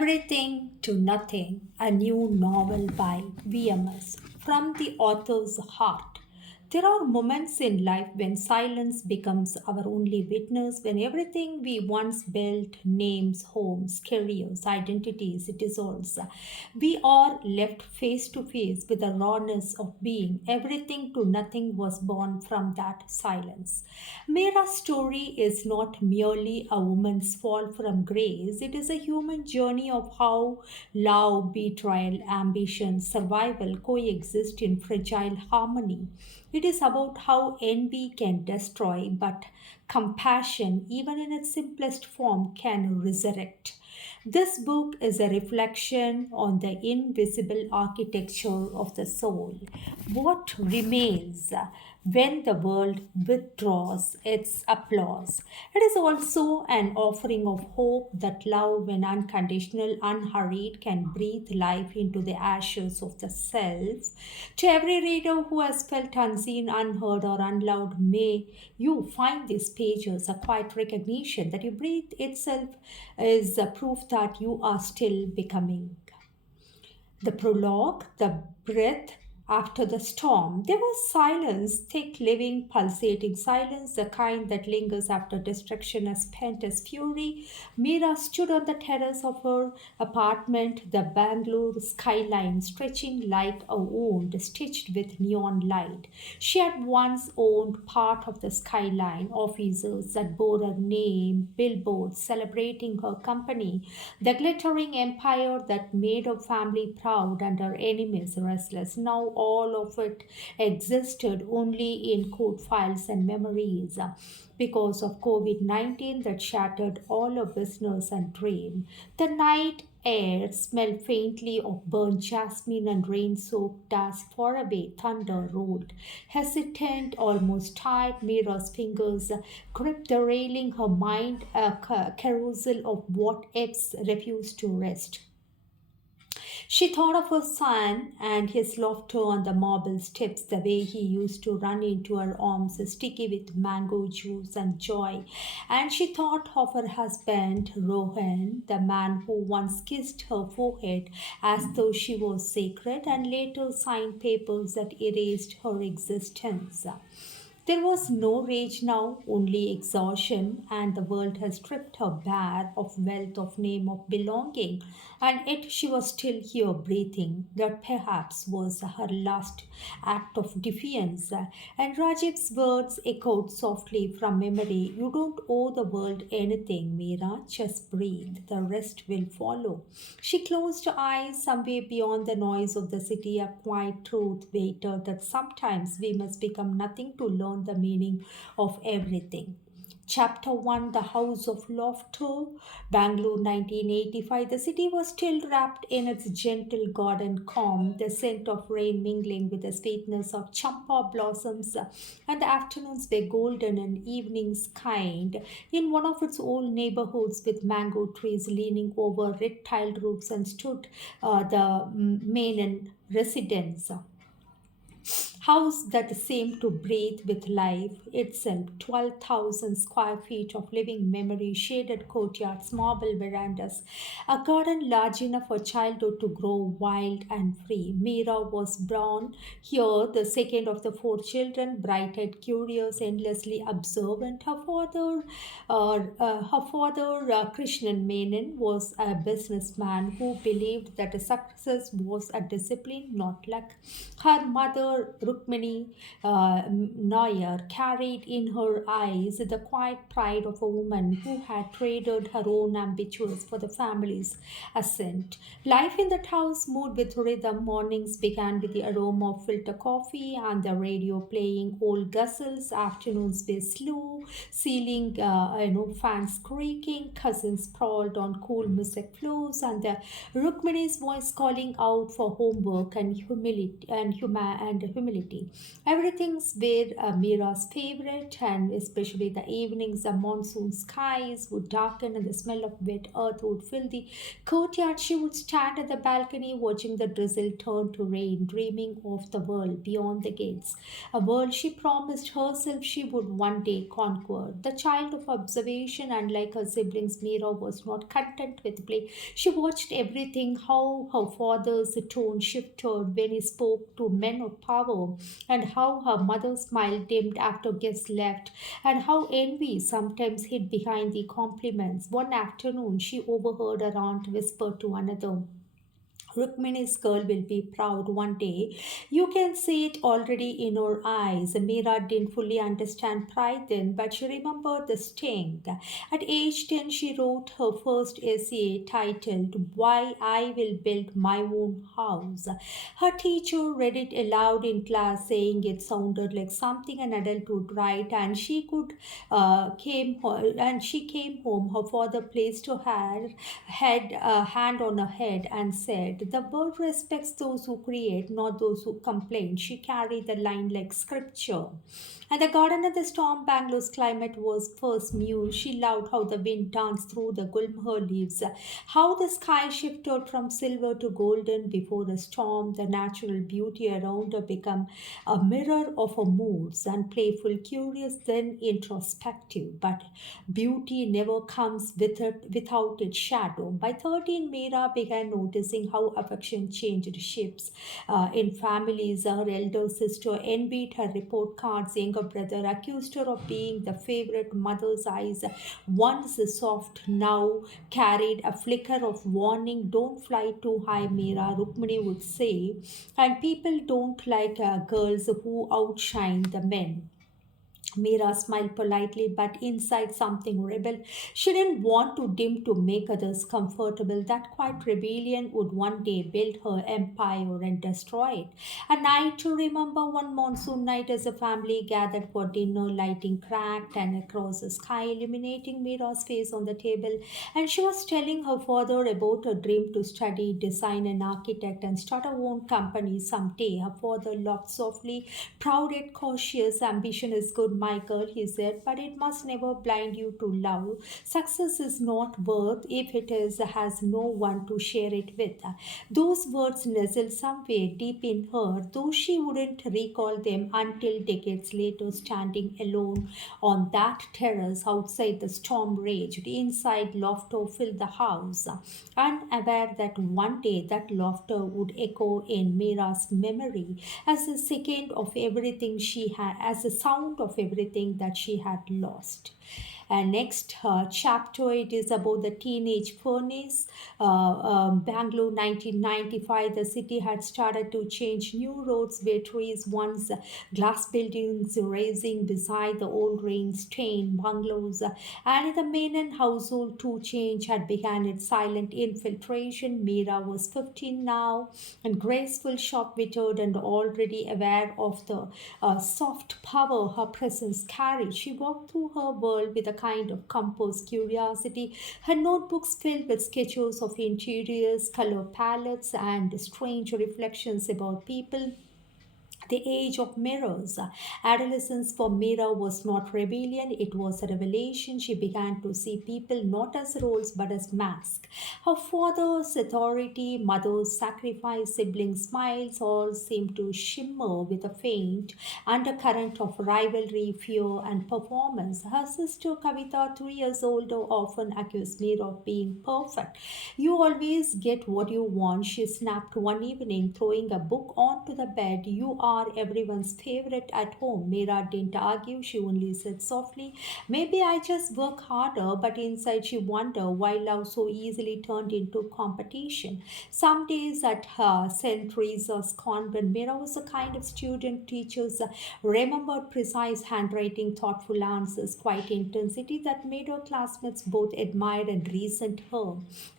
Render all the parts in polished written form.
Everything to Nothing, a new novel by VMS. From the author's heart. There are moments in life when silence becomes our only witness, when everything we once built names, homes, careers, identities dissolves. We are left face to face with the rawness of being. Everything to Nothing was born from that silence. Mira's story is not merely a woman's fall from grace, it is a human journey of how love, betrayal, ambition, survival coexist in fragile harmony. It is about how envy can destroy, but compassion, even in its simplest form, can resurrect. This book is a reflection on the invisible architecture of the soul. What remains when the world withdraws its applause? It is also an offering of hope that love, when unconditional, unhurried, can breathe life into the ashes of the self. To every reader who has felt unseen, unheard, or unloved, may you find these pages a quiet recognition that your breath itself is a proof that you are still becoming. The prologue, the breath after the storm. There was silence, thick, living, pulsating silence, the kind that lingers after destruction as pent as fury. Meera stood on the terrace of her apartment, the Bangalore skyline stretching like a wound stitched with neon light. She had once owned part of the skyline, offices that bore her name, billboards celebrating her company, the glittering empire that made her family proud and her enemies restless. Now all of it existed only in code files and memories because of COVID 19 that shattered all her business and dream. The night air smelled faintly of burnt jasmine and rain soaked dust. Far away, thunder rolled. Hesitant, almost tired, Mira's fingers gripped the railing, her mind a carousel of what ifs refused to rest. She thought of her son and his laughter on the marble steps, the way he used to run into her arms, sticky with mango juice and joy. And she thought of her husband, Rohan, the man who once kissed her forehead as though she was sacred and later signed papers that erased her existence. There was no rage now, only exhaustion, and the world had stripped her bare of wealth, of name, of belonging. And yet she was still here breathing. That perhaps was her last act of defiance. And Rajiv's words echoed softly from memory. You don't owe the world anything, Meera. Just breathe. The rest will follow. She closed her eyes somewhere beyond the noise of the city. A quiet truth waited that sometimes we must become nothing to learn the meaning of everything. Chapter 1, The House of Laughter, Bangalore 1985. The city was still wrapped in its gentle garden calm, the scent of rain mingling with the sweetness of champa blossoms, and the afternoons were golden and evenings kind. In one of its old neighborhoods with mango trees leaning over red tiled roofs and stood the Menon residence house that seemed to breathe with life itself. 12,000 square feet of living memory, shaded courtyards, marble verandas, a garden large enough for childhood to grow wild and free. Meera was born here, the second of the four children, bright-eyed, curious, endlessly observant. Her father, Krishnan Menon, was a businessman who believed that success was a discipline, not luck. Her mother, Rukmini Nair, carried in her eyes the quiet pride of a woman who had traded her own ambitions for the family's ascent. Life in that house moved with rhythm. Mornings began with the aroma of filter coffee and the radio playing old ghazals. Afternoons were slow, ceiling fans creaking, cousins sprawled on cool music floors, and the Rukmini's voice calling out for homework and humility. city. Everything's were Mira's favorite, and especially the evenings, the monsoon skies would darken and the smell of wet earth would fill the courtyard. She would stand at the balcony watching the drizzle turn to rain, dreaming of the world beyond the gates, a world she promised herself she would one day conquer. The child of observation, unlike her siblings, Mira was not content with play. She watched everything, how her father's tone shifted when he spoke to men of power, and how her mother's smile dimmed after guests left, and how envy sometimes hid behind the compliments. One afternoon, she overheard her aunt whisper to another, Rukmini's girl will be proud one day. You can see it already in her eyes. Meera didn't fully understand pride then, but she remembered the sting. At age 10, she wrote her first essay titled Why I Will Build My Own House. Her teacher read it aloud in class, saying it sounded like something an adult would write, and she came home. Her father placed her head a hand on her head and said, the world respects those who create, not those who complain. She carried the line like scripture. And the garden of the storm, Bangalore's climate was first new. She loved how the wind danced through the gulmohar leaves, how the sky shifted from silver to golden before a storm. The natural beauty around her became a mirror of her moods, and playful, curious, then introspective. But beauty never comes without its shadow. By 13, Meera began noticing how affection changed shapes in families. Her elder sister envied her report cards. Younger brother accused her of being the favorite. Mother's eyes, once soft, now carried a flicker of warning. Don't fly too high, Meera, Rukmini would say. And people don't like girls who outshine the men. Mira smiled politely, but inside something rebel. She didn't want to dim to make others comfortable. That quiet rebellion would one day build her empire and destroy it. A night to remember, one monsoon night as a family gathered for dinner, lighting cracked and across the sky, illuminating Mira's face on the table. And she was telling her father about her dream to study design and architect and start her own company someday. Her father laughed softly, proud yet cautious. Ambition is good, Michael, he said, but it must never blind you to love. Success is not worth if it is has no one to share it with. Those words nestled somewhere deep in her, though she wouldn't recall them until decades later, standing alone on that terrace outside the storm raged. Inside, laughter filled the house, unaware that one day that laughter would echo in Mira's memory as a second of everything she had, as a sound of everything that she had lost. And next chapter, it is about the teenage furnace. Bangalore 1995, the city had started to change. New roads where trees, once glass buildings rising beside the old rain-stained bungalows. And in the Menon household too, change had begun its silent infiltration. Mira was 15 now, and graceful, sharp-witted, and already aware of the soft power her presence carried. She walked through her world with a kind of composed curiosity, her notebooks filled with sketches of interiors, color palettes, and strange reflections about people. The age of mirrors. Adolescence for Mira was not rebellion, it was a revelation. She began to see people not as roles but as masks. Her father's authority, mother's sacrifice, siblings' smiles all seemed to shimmer with a faint undercurrent of rivalry, fear, and performance. Her sister Kavita, 3 years older, often accused Mira of being perfect. You always get what you want, she snapped one evening, throwing a book onto the bed. You are everyone's favorite at home. Mira didn't argue, she only said softly, maybe I just work harder, but inside she wondered why love so easily turned into competition. Some days at St. Teresa's convent, Mira was the kind of student teachers remembered precise handwriting, thoughtful answers, quiet intensity that made her classmates both admire and resent her.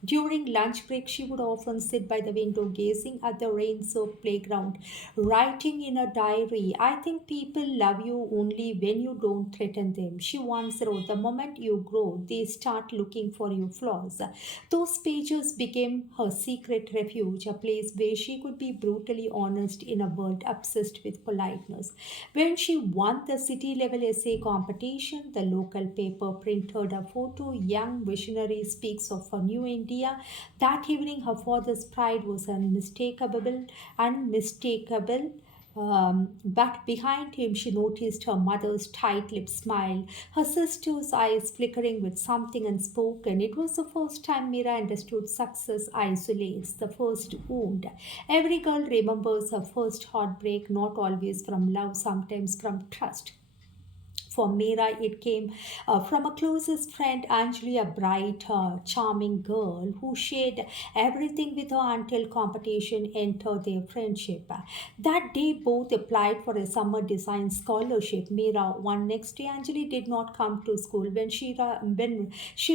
During lunch break, she would often sit by the window gazing at the rain soaked playground, writing in a diary, I think people love you only when you don't threaten them. She once wrote, the moment you grow, they start looking for your flaws. Those pages became her secret refuge, a place where she could be brutally honest in a world obsessed with politeness. When she won the city level essay competition, the local paper printed a photo. Young visionary speaks of a new India. That evening, her father's pride was unmistakable. But behind him, she noticed her mother's tight lipped smile, her sister's eyes flickering with something unspoken. It was the first time Mira understood success isolates, the first wound. Every girl remembers her first heartbreak, not always from love, sometimes from trust. For Mira, it came from a closest friend, Anjali, a bright, charming girl who shared everything with her until competition entered their friendship. That day, both applied for a summer design scholarship. Mira won. Next day, Anjali did not come to school. When she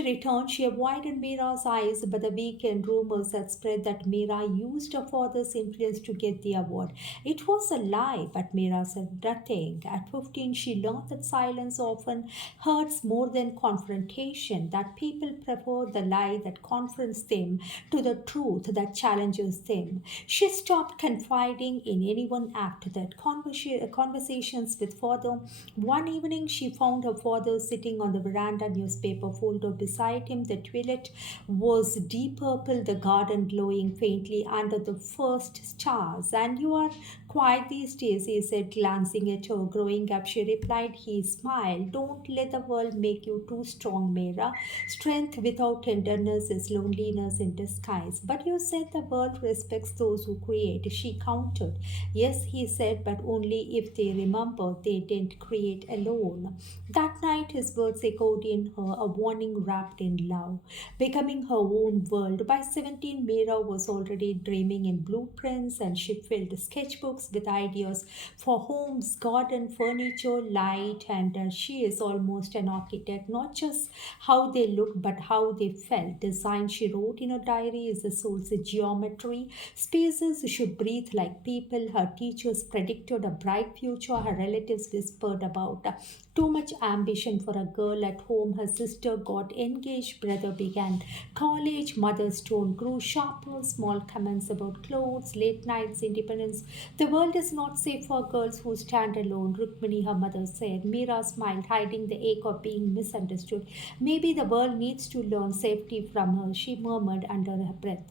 returned, she avoided Mira's eyes, but the weekend rumors had spread that Mira used her father's influence to get the award. It was a lie, but Mira said nothing. At 15, she learned that silence often hurts more than confrontation, that people prefer the lie that confronts them to the truth that challenges them. She stopped confiding in anyone after that. Conversations with father. One evening, she found her father sitting on the veranda, newspaper folder beside him. The toilet was deep purple, the garden glowing faintly under the first stars. And you are quiet these days, he said, glancing at her. Growing up, she replied. He smiled. Don't let the world make you too strong, Mira. Strength without tenderness is loneliness in disguise. But you said the world respects those who create. She countered. Yes, he said, but only if they remember they didn't create alone. That night, his words echoed in her, a warning wrapped in love, becoming her own world. By 17, Mira was already dreaming in blueprints, and she filled sketchbooks with ideas for homes, garden, furniture, light, and she is almost an architect, not just how they look but how they felt. Design, she wrote in her diary, is the soul's geometry. Spaces should breathe like people. Her teachers predicted a bright future. Her relatives whispered about too much ambition for a girl at home. Her sister got engaged, brother began college, mother's tone grew sharper, small comments about clothes, late nights, independence. The world is not safe for girls who stand alone, Rukmini, her mother said. Mira smiled, hiding the ache of being misunderstood. Maybe the world needs to learn safety from her, she murmured under her breath.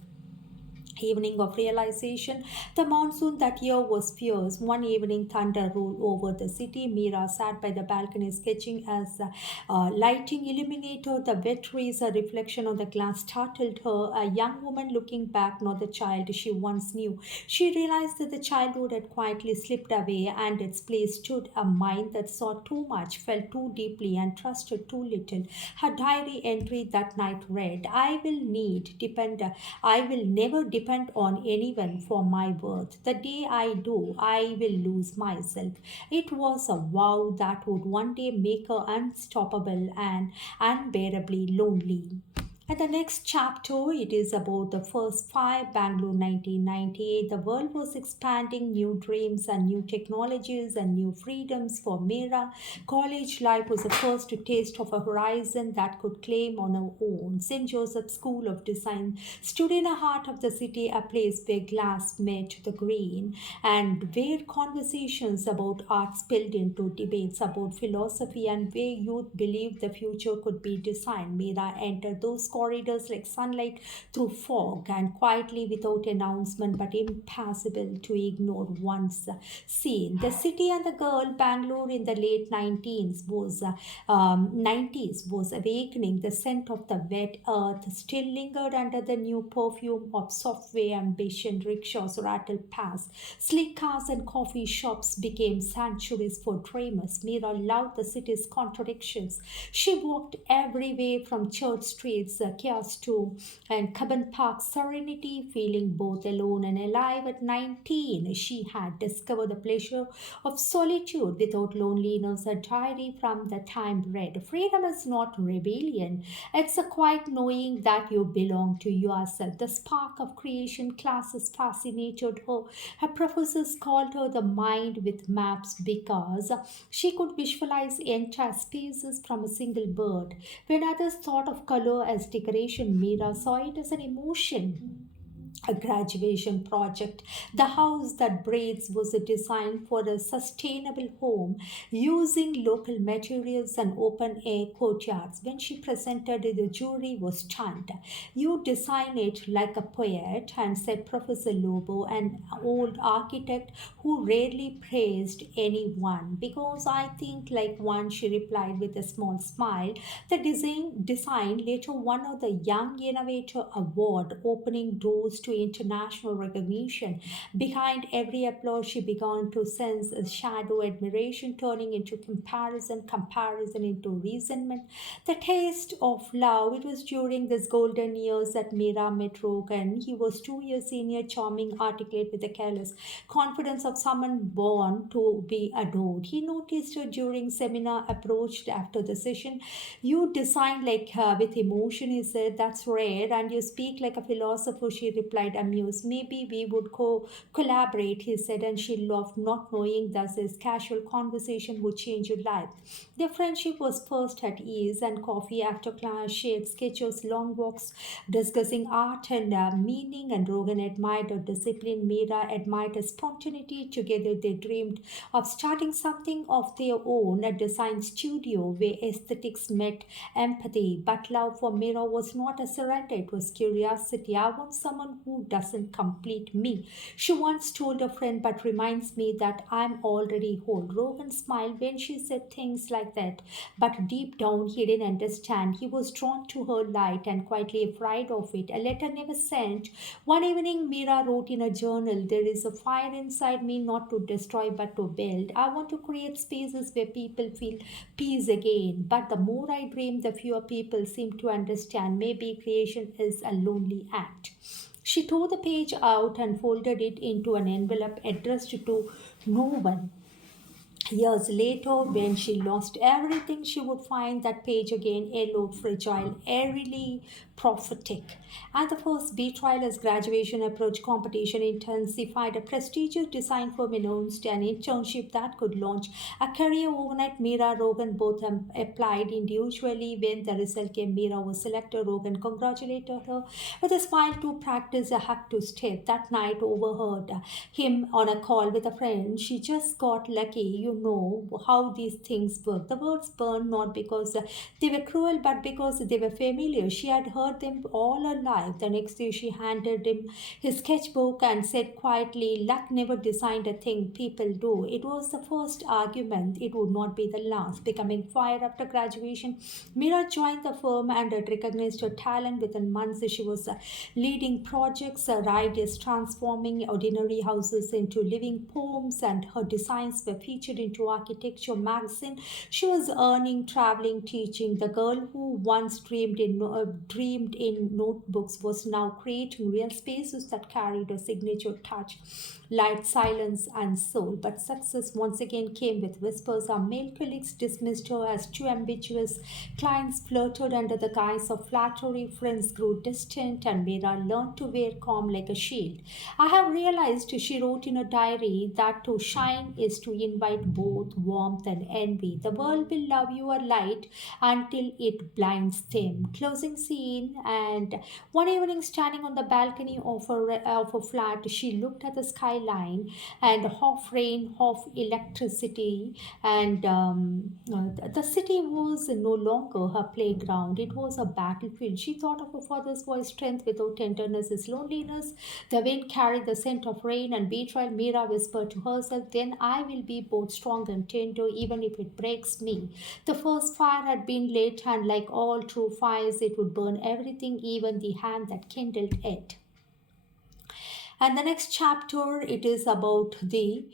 Evening of realization. The monsoon that year was fierce. One evening, thunder rolled over the city. Mira sat by the balcony sketching as lighting illuminated the wet trees. A reflection on the glass startled her. A young woman looking back, not the child she once knew. She realized that the childhood had quietly slipped away, and its place stood a mind that saw too much, felt too deeply, and trusted too little. Her diary entry that night read, I will never depend on anyone for my worth. The day I do, I will lose myself. It was a vow that would one day make her unstoppable and unbearably lonely. And the next chapter, it is about the first fire, Bangalore 1998. The world was expanding, new dreams and new technologies and new freedoms for Mira. College life was the first taste of a horizon that could claim on her own. St. Joseph's School of Design stood in the heart of the city, a place where glass met the green and where conversations about art spilled into debates about philosophy, and where youth believed the future could be designed. Mira entered those corridors like sunlight through fog, and quietly, without announcement but impassable to ignore once seen. The city and the girl, Bangalore in the late 90s was awakening. The scent of the wet earth still lingered under the new perfume of software ambition. Rickshaws rattled past. Sleek cars and coffee shops became sanctuaries for dreamers. Mira loved the city's contradictions. She walked every way from church streets chaos too, and Cubbon Park's serenity, feeling both alone and alive at 19. She had discovered the pleasure of solitude without loneliness. A diary from the time read, freedom is not rebellion, it's a quiet knowing that you belong to yourself. The spark of creation classes fascinated her. Her professors called her the mind with maps because she could visualize entire spaces from a single bird. When others thought of color as decoration, Mira saw it as an emotion, a graduation project. The house that breathes was a design for a sustainable home using local materials and open air courtyards. When she presented it, the jury was stunned. You design it like a poet, and said Professor Lobo, an old architect who rarely praised anyone. Because I think like one, she replied with a small smile. The design later won her the Young Innovator Award, opening doors to international recognition. Behind every applause, she began to sense a shadow admiration turning into comparison into resentment. The taste of love. It was during these golden years that Mira met Rogan. He was 2 years senior, charming, articulate, with the careless confidence of someone born to be adored. He noticed her during seminar, approached after the session. You design like with emotion, he said. That's rare. And you speak like a philosopher, she replied, amused. Maybe we would collaborate, he said, and she laughed, not knowing that this casual conversation would change your life. Their friendship was first at ease, and coffee after class, shared sketches, long walks, discussing art and meaning. And Rogan admired her discipline, Mira admired her spontaneity. Together, they dreamed of starting something of their own, a design studio where aesthetics met empathy. But love for Mira was not a surrender, it was curiosity. I want someone who doesn't complete me, she once told a friend, but reminds me that I'm already whole. Rogan smiled when she said things like that, but deep down he didn't understand. He was drawn to her light and quietly afraid of it. A letter never sent. One evening, Mira wrote in a journal, there is a fire inside me, not to destroy but to build. I want to create spaces where people feel peace again. But the more I dream, the fewer people seem to understand. Maybe creation is a lonely act. She tore the page out and folded it into an envelope addressed to no one. Years later, when she lost everything, she would find that page again, yellowed, fragile, eerily prophetic. And the first betrayal as graduation approach, competition intensified. A prestigious design firm announced an internship that could launch a career overnight. Mira Rogan both applied individually. When the result came, Mira was selected. Rogan congratulated her with a smile to practice, a hug to step. That night, overheard him on a call with a friend. She just got lucky. You know how these things work. The words burned not because they were cruel, but because they were familiar. She had heard them all her life. The next day, she handed him his sketchbook and said quietly, luck never designed a thing, people do. It was the first argument. It would not be the last. Becoming fire after graduation, Mira joined the firm and had recognized her talent. Within months, she was leading projects. Her ideas transforming ordinary houses into living poems, and her designs were featured into architecture magazine. She was earning, traveling, teaching. The girl who once dreamed in notebooks was now creating real spaces that carried a signature touch, light, silence, and soul. But success once again came with whispers. Our male colleagues dismissed her as too ambitious. Clients flirted under the guise of flattery. Friends grew distant, and Mira learned to wear calm like a shield. I have realized, she wrote in a diary, that to shine is to invite both warmth and envy. The world will love your light until it blinds them. Closing scene. And one evening, standing on the balcony of a flat, she looked at the skyline, and half rain, half electricity, and the city was no longer her playground. It was a battlefield. She thought of her father's voice, strength without tenderness is loneliness. The wind carried the scent of rain and betrayal. Mira whispered to herself, then I will be both strong and tender, even if it breaks me. The first fire had been lit, and like all true fires, it would burn everything, even the hand that kindled it. And the next chapter, it is about the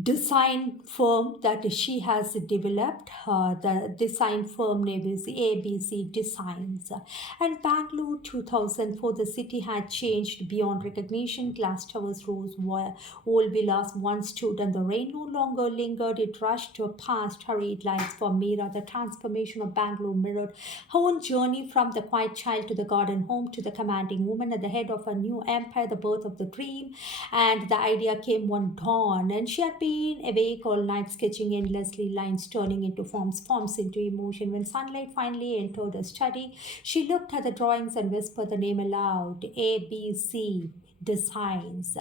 design firm that she has developed. The design firm name is ABC Designs. And Bangalore 2004, the city had changed beyond recognition. Glass towers rose where old villas once stood, and the rain no longer lingered. It rushed past hurried lights for Meera. The transformation of Bangalore mirrored her own journey from the quiet child to the garden home to the commanding woman at the head of a new empire, the birth of the dream. And the idea came one dawn, and she had been awake all night, sketching endlessly, lines turning into forms, forms into emotion. When sunlight finally entered her study, she looked at the drawings and whispered the name aloud: ABC Designs,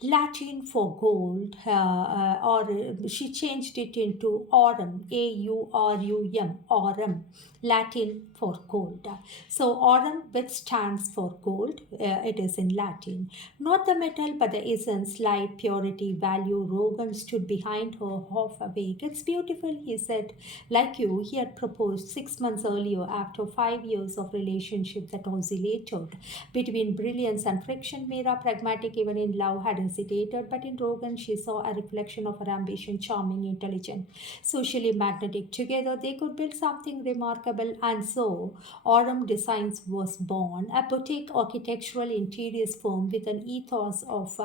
Latin for gold, or she changed it into aurum, Aurum, aurum, Latin for gold. So aurum, which stands for gold, it is in Latin. Not the metal, but the essence, light, purity, value. Rogan stood behind her, half awake. It's beautiful, he said. Like you, he had proposed 6 months earlier after 5 years of relationship that oscillated between brilliance and friction. Meera, pragmatic even in love, had hesitated, but in Rogan she saw a reflection of her ambition, charming, intelligent, socially magnetic. Together they could build something remarkable, and so Aurum Designs was born, a boutique architectural interiors firm with an ethos of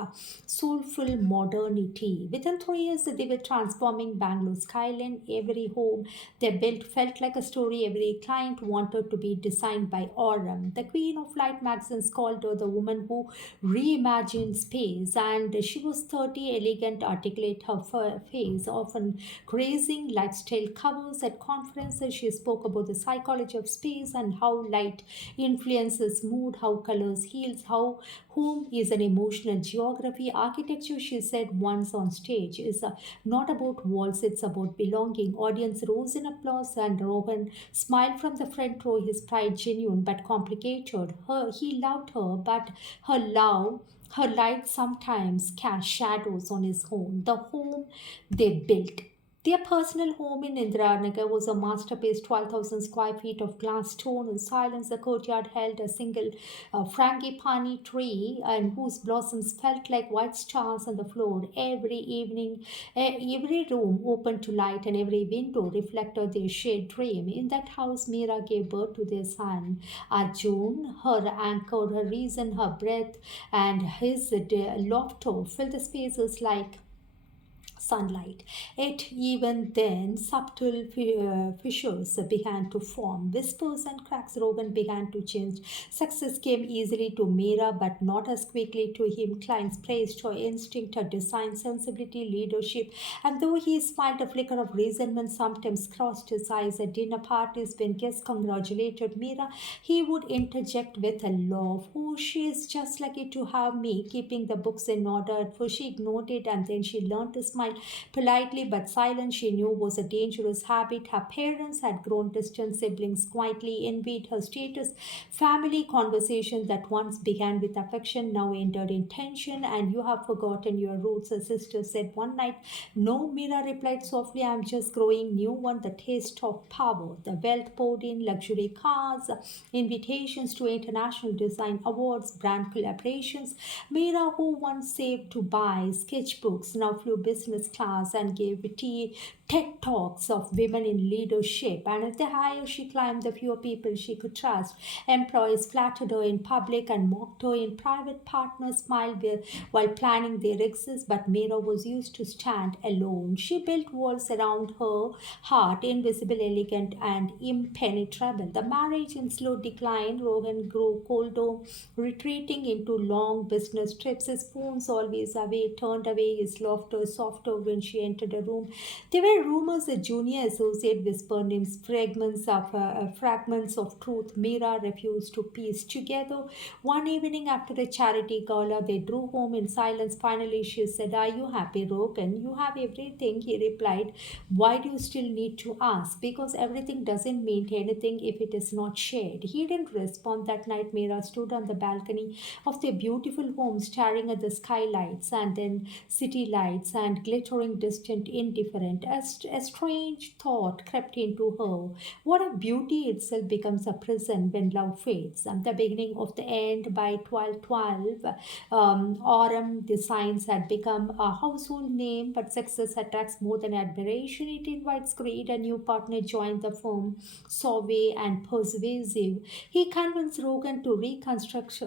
soulful modernity. Within 3 years, they were transforming Bangalore skyline. Every home they built felt like a story. Every client wanted to be designed by Aurum. The Queen of Light magazines called her the woman who reimagined space, and she was 30, elegant, articulate, her face often grazing lifestyle covers. At conferences, she spoke about the psychology of space and how light influences mood, how colors heals, how home is an emotional geography. Architecture, she said once on stage, is not about walls, it's about belonging. Audience rose in applause, and Rohan smiled from the front row, his pride genuine but complicated. He loved her, but her love, her light sometimes cast shadows on his home, the home they built. Their personal home in Indiranagar was a masterpiece, 12,000 square feet of glass, stone, and silence. The courtyard held a single frangipani tree, and whose blossoms felt like white stars on the floor. Every room opened to light, and every window reflected their shared dream. In that house, Meera gave birth to their son, Arjun. Her anchor, her reason, her breath, and his laughter filled the spaces like sunlight. Yet, even then, subtle fissures began to form. Whispers and cracks. Rogan began to change. Success came easily to Meera, but not as quickly to him. Clients praised her instinct, her design, sensibility, leadership. And though he smiled, a flicker of resentment sometimes crossed his eyes. At dinner parties, when guests congratulated Meera, he would interject with a laugh. Oh, she is just lucky to have me, keeping the books in order. At first, she ignored it, and then she learned to smile politely, but silence she knew was a dangerous habit. Her parents had grown distant, siblings quietly envied her status. Family conversations that once began with affection now ended in tension. And you have forgotten your roots, her sister said one night. No, Mira replied softly, I am just growing new one. The taste of power, the wealth poured in, luxury cars, invitations to international design awards, brand collaborations. Mira, who once saved to buy sketchbooks, now flew business class and gave TED Talks of women in leadership. And the higher she climbed, the fewer people she could trust. Employees flattered her in public and mocked her in private. Partners smiled while planning their exits, but Mira was used to stand alone. She built walls around her heart, invisible, elegant, and impenetrable. The marriage in slow decline. Rohan grew colder, retreating into long business trips. His phones always away, turned away, his laughter softer when she entered a room. There were rumors a junior associate whispered names, fragments of truth Mira refused to piece together. One evening after a charity gala, they drew home in silence. Finally, she said, are you happy, Rogan? You have everything, he replied. Why do you still need to ask? Because everything doesn't mean anything if it is not shared. He didn't respond that night. Mira stood on the balcony of their beautiful home, staring at the skylights and then city lights and glittering distant indifferent. A a strange thought crept into her. What if beauty itself becomes a prison when love fades? The beginning of the end by 1212, Autumn Designs had become a household name, but success attracts more than admiration. It invites greed. A new partner joined the firm, Sauvé and persuasive. He convinced Rogan to reconstruct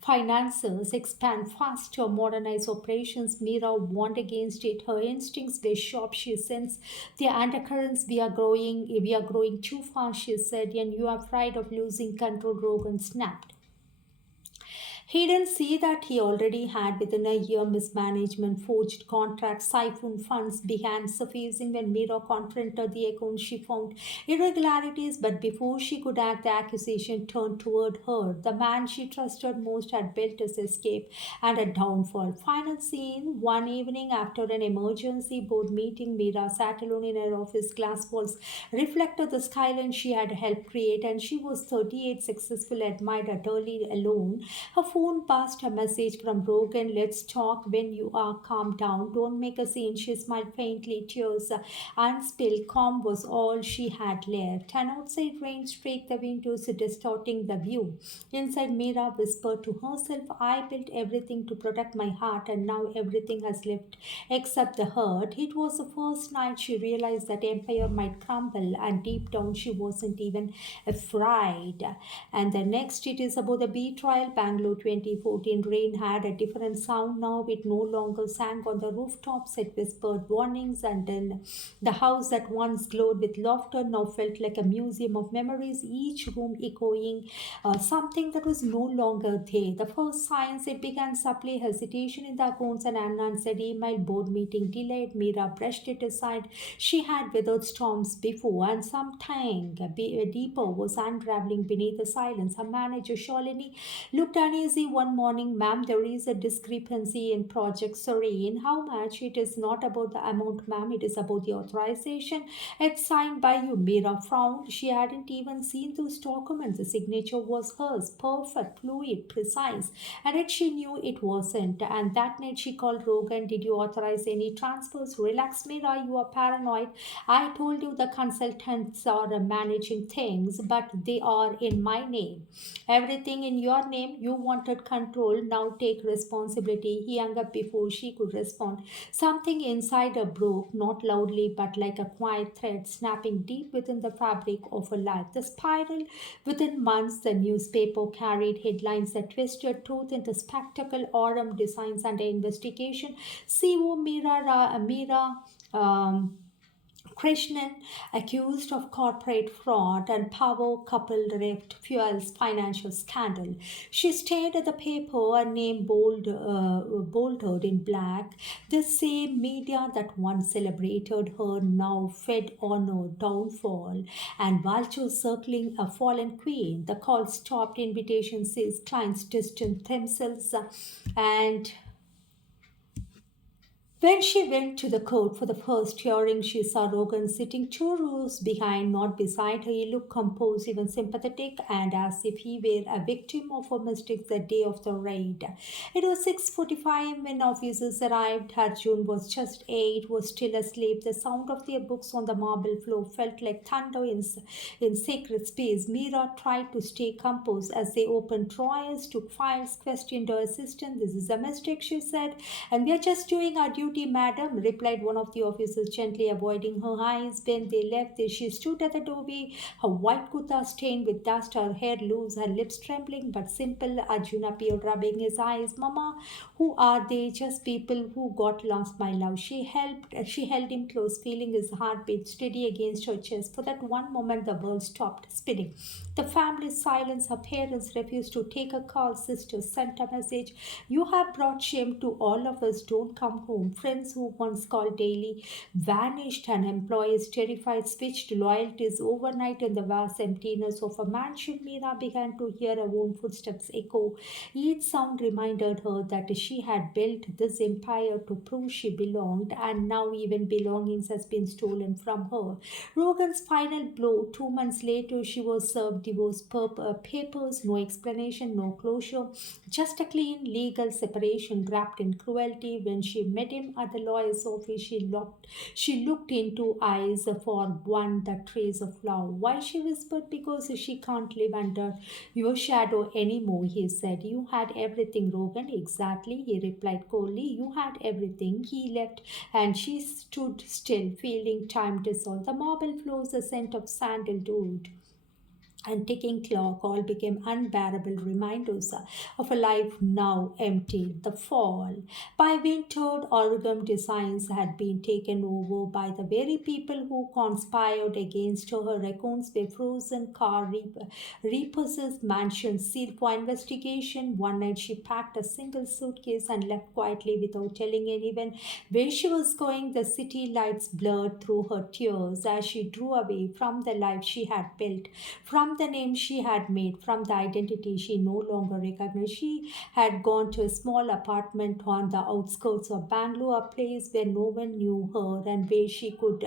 finances, expand faster, modernize operations. Mira warned against it. Her instincts were sharp. She sensed the undercurrents. We are growing too fast, she said, and you are afraid of losing control. Rogan snapped. He didn't see that he already had within a year mismanagement, forged contracts, siphoned funds began surfacing when Mira confronted the account. She found irregularities, but before she could act, the accusation turned toward her. The man she trusted most had built his escape and a downfall. Final scene: one evening after an emergency board meeting, Mira sat alone in her office. Glass walls reflected the skyline she had helped create, and she was 38, successful, admired, utterly alone. Her phone passed a message from Rogan. Let's talk when you are calm down. Don't make a scene. She smiled faintly. Tears unspilled. Calm was all she had left. An outside rain streaked the windows, distorting the view. Inside, Mira whispered to herself, I built everything to protect my heart, and now everything has left except the hurt. It was the first night she realized that empire might crumble, and deep down she wasn't even afraid. And the next, it is about the betrayal. Bangalore 2014. Rain had a different sound now. It no longer sang on the rooftops. It whispered warnings, and then the house that once glowed with laughter now felt like a museum of memories, each room echoing something that was no longer there. The first signs it began subtly: hesitation in the accounts, and unanswered email, board meeting delayed. Mira brushed it aside. She had weathered storms before, and something deeper was unraveling beneath the silence. Her manager, Shalini, looked uneasy one morning. Ma'am, there is a discrepancy in Project Serene. How much? It is not about the amount, ma'am. It is about the authorization. It's signed by you. Mira frowned. She hadn't even seen those documents. The signature was hers. Perfect, fluid, precise. And yet she knew it wasn't. And that night she called Rogan. Did you authorize any transfers? Relax, Mira. You are paranoid. I told you the consultants are managing things, but they are in my name. Everything in your name. You wanted control. Now take responsibility. He hung up before she could respond. Something inside her broke, not loudly, but like a quiet thread snapping deep within the fabric of her life. The spiral within months. The newspaper carried headlines that twisted truth into spectacle. Autumn Designs under investigation. CEO Mira. Krishnan accused of corporate fraud, and power coupled rift fuels financial scandal. She stared at the paper, a name bolted in black. The same media that once celebrated her now fed on her downfall, and vultures circling a fallen queen. The call stopped. Invitation says clients distanced themselves, and when she went to the court for the first hearing, she saw Rogan sitting two rows behind, not beside her. He looked composed, even sympathetic, and as if he were a victim of her mistakes the day of the raid. It was 6:45 when officers arrived. Arjun was just 8, was still asleep. The sound of their books on the marble floor felt like thunder in sacred space. Mira tried to stay composed as they opened drawers, took files, questioned her assistant. This is a mistake, she said, and we are just doing our duty, madam, replied one of the officers, gently avoiding her eyes. When they left, she stood at the doorway, her white kurta stained with dust, her hair loose, her lips trembling but simple. Arjun appeared, rubbing his eyes. Mama, who are they? Just people who got lost, my love. She held him close, feeling his heartbeat steady against her chest. For that one moment, the world stopped spinning. The family's silence. Her parents refused to take a call. Sisters sent a message. You have brought shame to all of us. Don't come home. Friends who once called daily vanished, and employees terrified switched loyalties overnight. In the vast emptiness of a mansion, Mira began to hear her own footsteps echo. Each sound reminded her that she had built this empire to prove she belonged, and now even belongings has been stolen from her. Rogan's final blow. 2 months later, she was served divorce papers, no explanation, no closure, just a clean legal separation wrapped in cruelty. When she met him him at the lawyer's office, she looked into eyes for one that trace of love. Why, she whispered, because she can't live under your shadow anymore, he said. You had everything, Rogan. Exactly, he replied coldly. You had everything. He left, and she stood still, feeling time dissolve. The marble floors, the scent of sandalwood and ticking clock all became unbearable reminders of a life now empty. The fall. By winter, Oregon designs had been taken over by the very people who conspired against her. Her raccoons were frozen, repossessed mansions sealed for investigation. One night she packed a single suitcase and left quietly without telling anyone where she was going. The city lights blurred through her tears as she drew away from the life she had built, from the name she had made, from the identity she no longer recognized. She had gone to a small apartment on the outskirts of Bangalore, a place where no one knew her and where she could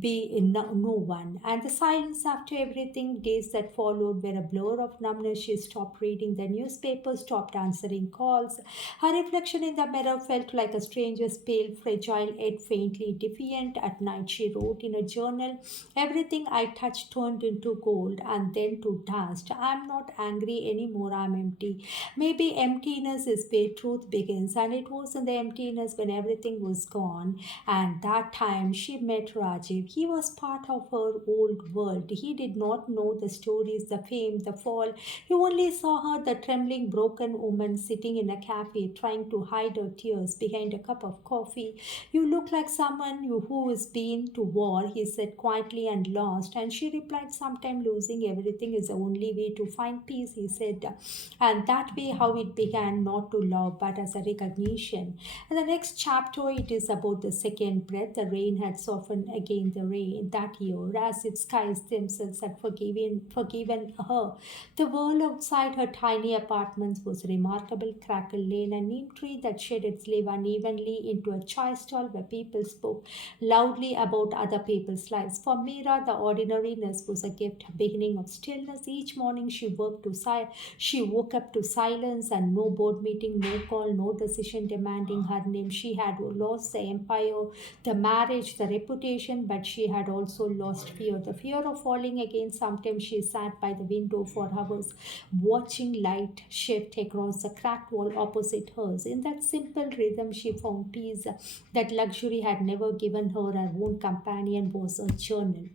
be in no one. And the silence after everything, days that followed, were a blur of numbness. She stopped reading the newspaper, stopped answering calls. Her reflection in the mirror felt like a stranger's, pale, fragile, yet faintly defiant. At night, she wrote in a journal, everything I touched turned into gold and then to dust. I'm not angry anymore, I'm empty. Maybe emptiness is where truth begins, and it was in the emptiness when everything was gone. And that time she met Rajiv. He was part of her old world. He did not know the stories, the fame, the fall. He only saw her, the trembling, broken woman sitting in a cafe, trying to hide her tears behind a cup of coffee. You look like someone who has been to war, he said quietly, and lost. And she replied, sometime losing everything is the only way to find peace, he said. And that way, how it began, not to love, but as a recognition. And the next chapter, it is about the second breath. The rain had softened again the rain that year, as if skies themselves had forgiven her. The world outside her tiny apartments was remarkable. Crackle Lane, a neem tree that shed its leaf unevenly into a chai stall where people spoke loudly about other people's lives. For Meera, the ordinariness was a gift, a beginning of stillness. Each morning she woke up to silence and no board meeting, no call, no decision demanding her name. She had lost the empire, the marriage, the reputation, but she had also lost fear. The fear of falling again. Sometimes she sat by the window for hours, watching light shift across the cracked wall opposite hers. In that simple rhythm, she found peace that luxury had never given her. Her own companion was a journal.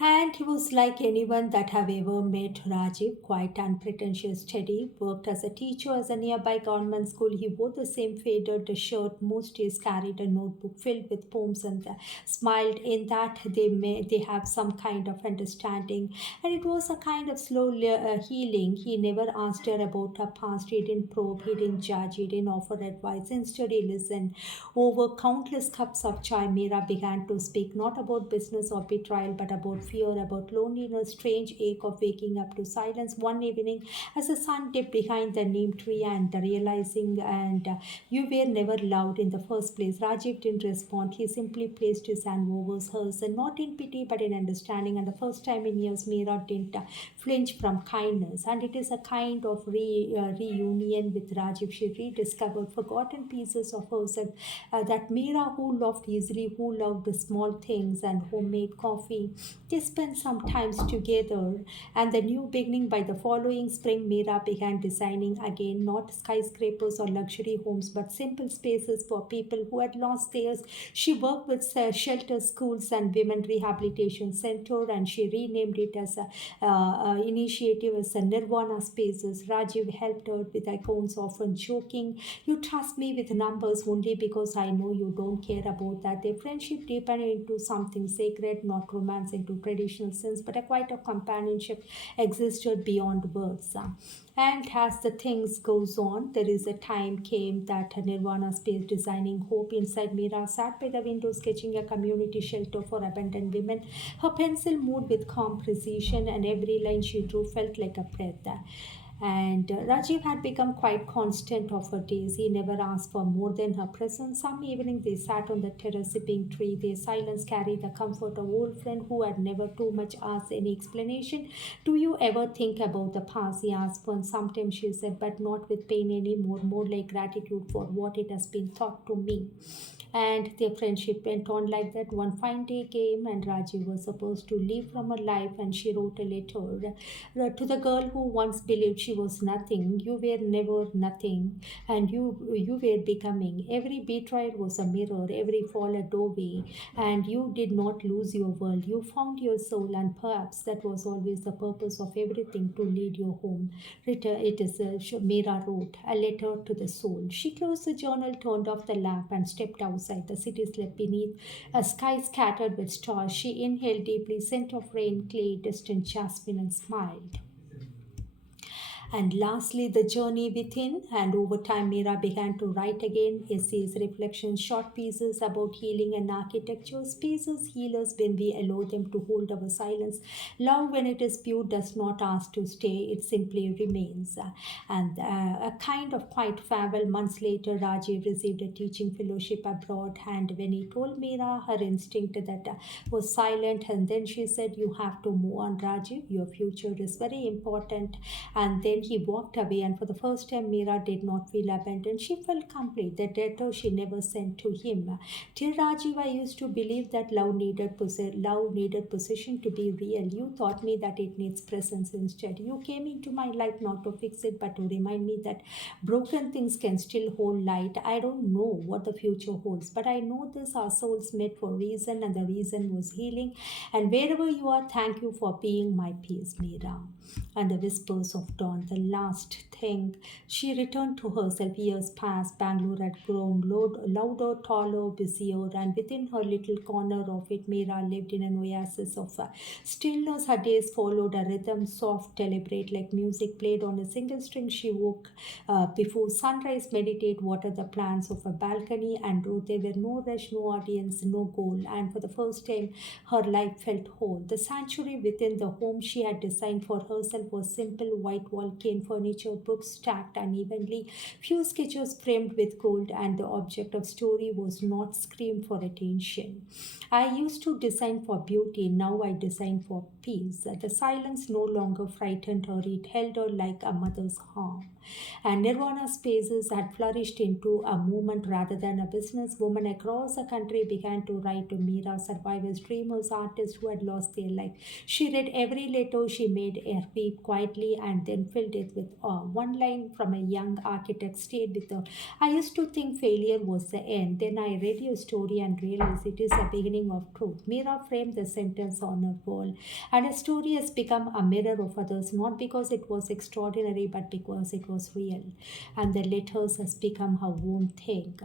And he was like anyone that have ever met. Rajiv, quite unpretentious, steady, worked as a teacher as a nearby government school. He wore the same faded shirt most days, carried a notebook filled with poems, and smiled in that they have some kind of understanding. And it was a kind of slow healing. He never asked her about her past. He didn't probe, he didn't judge, he didn't offer advice. Instead, he listened. Over countless cups of chai, Meera began to speak not about business or betrayal, but about fear, about loneliness, strange ache of waking up to silence. One evening, as the sun dipped behind the neem tree and realizing, you were never loved in the first place. Rajiv didn't respond. He simply placed his hand over hers, and not in pity, but in understanding. And the first time in years, Meera didn't flinch from kindness. And it is a kind of reunion with Rajiv. She rediscovered forgotten pieces of herself. That Meera who loved easily, who loved the small things and homemade coffee. They spent some times together, and the new beginning. By the following spring, Meera began designing again, not skyscrapers or luxury homes, but simple spaces for people who had lost theirs. She worked with shelter schools and women rehabilitation center, and she renamed it as a initiative as a Nirvana Spaces. Rajiv helped her with accounts, often joking, "You trust me with numbers only because I know you don't care about that." Their friendship deepened into something sacred, not romance into traditional sense, but a quiet of companionship existed beyond words. And as the things goes on, there is a time came that Nirvana Space designing hope inside. Meera sat by the window sketching a community shelter for abandoned women. Her pencil moved with calm precision, and every line she drew felt like a breath. And Rajiv had become quite constant of her days. He never asked for more than her presence. Some evening they sat on the terrace sipping tea. Their silence carried the comfort of old friend who had never too much asked any explanation. Do you ever think about the past? He asked once. Sometimes she said, but not with pain anymore, more like gratitude for what it has been taught to me. And their friendship went on like that. One fine day came, and Rajiv was supposed to leave from her life, and she wrote a letter to the girl who once believed she was nothing. You were never nothing, and you were becoming. Every betrayal was a mirror, every fall a doorway, and you did not lose your world. You found your soul, and perhaps that was always the purpose of everything, to lead your home. It is Meera wrote, a letter to the soul. She closed the journal, turned off the lamp, and stepped outside. The city slept beneath a sky scattered with stars. She inhaled deeply, scent of rain, clay, distant jasmine, and smiled. And lastly, the journey within. And over time, Mira began to write again essays, reflections, short pieces about healing and architecture. Spaces healers when we allow them to hold our silence. Love, when it is pure, does not ask to stay, it simply remains. And a kind of quiet farewell. Months later, Rajiv received a teaching fellowship abroad. And when he told Mira, her instinct that was silent. And then she said, you have to move on, Rajiv. Your future is very important. And then he walked away, and for the first time, Mira did not feel abandoned. She felt complete. The letter she never sent to him. Dear Rajiv, I used to believe that love needed possession to be real. You taught me that it needs presence instead. You came into my life not to fix it, but to remind me that broken things can still hold light. I don't know what the future holds, but I know this: our souls met for a reason, and the reason was healing. And wherever you are, thank you for being my peace, Mira. And the whispers of dawn, the last thing. She returned to herself. Years passed. Bangalore had grown louder, taller, busier, and within her little corner of it, Mira lived in an oasis of stillness. Her days followed a rhythm, soft, deliberate, like music played on a single string. She woke before sunrise, meditate, water the plants of a balcony, and wrote. There were no rush, no audience, no goal, and for the first time, her life felt whole. The sanctuary within the home she had designed for herself was simple: white wall, cane furniture, books stacked unevenly, few sketches framed with gold, and the object of story was not screamed for attention. I used to design for beauty, now I design for peace. The silence no longer frightened her, it held her like a mother's arm. And Nirvana spaces had flourished into a movement rather than a business. Women across the country began to write to Mira, survivors, dreamers, artists who had lost their life. She read every letter she made her weep quietly, and then filled it with awe. One line from a young architect stayed with her. I used to think failure was the end. Then I read your story and realized it is the beginning of truth. Mira framed the sentence on her wall, and her story has become a mirror of others, not because it was extraordinary, but because it was real. And the letters has become her own thing.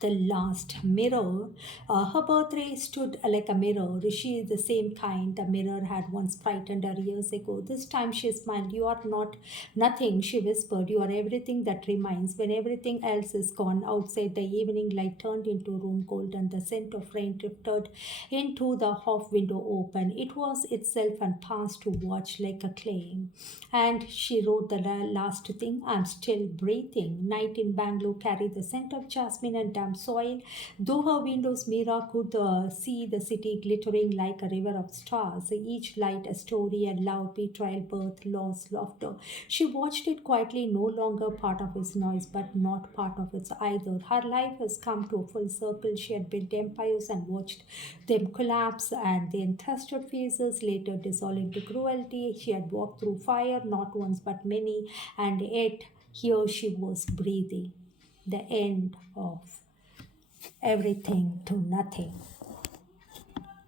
The last mirror. Her birthday stood like a mirror. She is the same kind the mirror had once frightened her years ago. This time she smiled. You are not nothing, she whispered. You are everything that remains. When everything else is gone, outside the evening light turned into room gold, and the scent of rain drifted into the half window open. It was itself and passed to watch like a claim. And she wrote the last thing. I'm still breathing. Night in Bangalore carried the scent of jasmine and damp soil. Though her windows, Mira could see the city glittering like a river of stars. Each light a story, a love, betrayal, birth, loss, laughter. She watched it quietly, no longer part of its noise, but not part of its either. Her life has come to a full circle. She had built empires and watched them collapse, and then thrusted faces, later dissolve into cruelty. She had walked through fire, not once but many, and yet here she was breathing. The end of everything to nothing.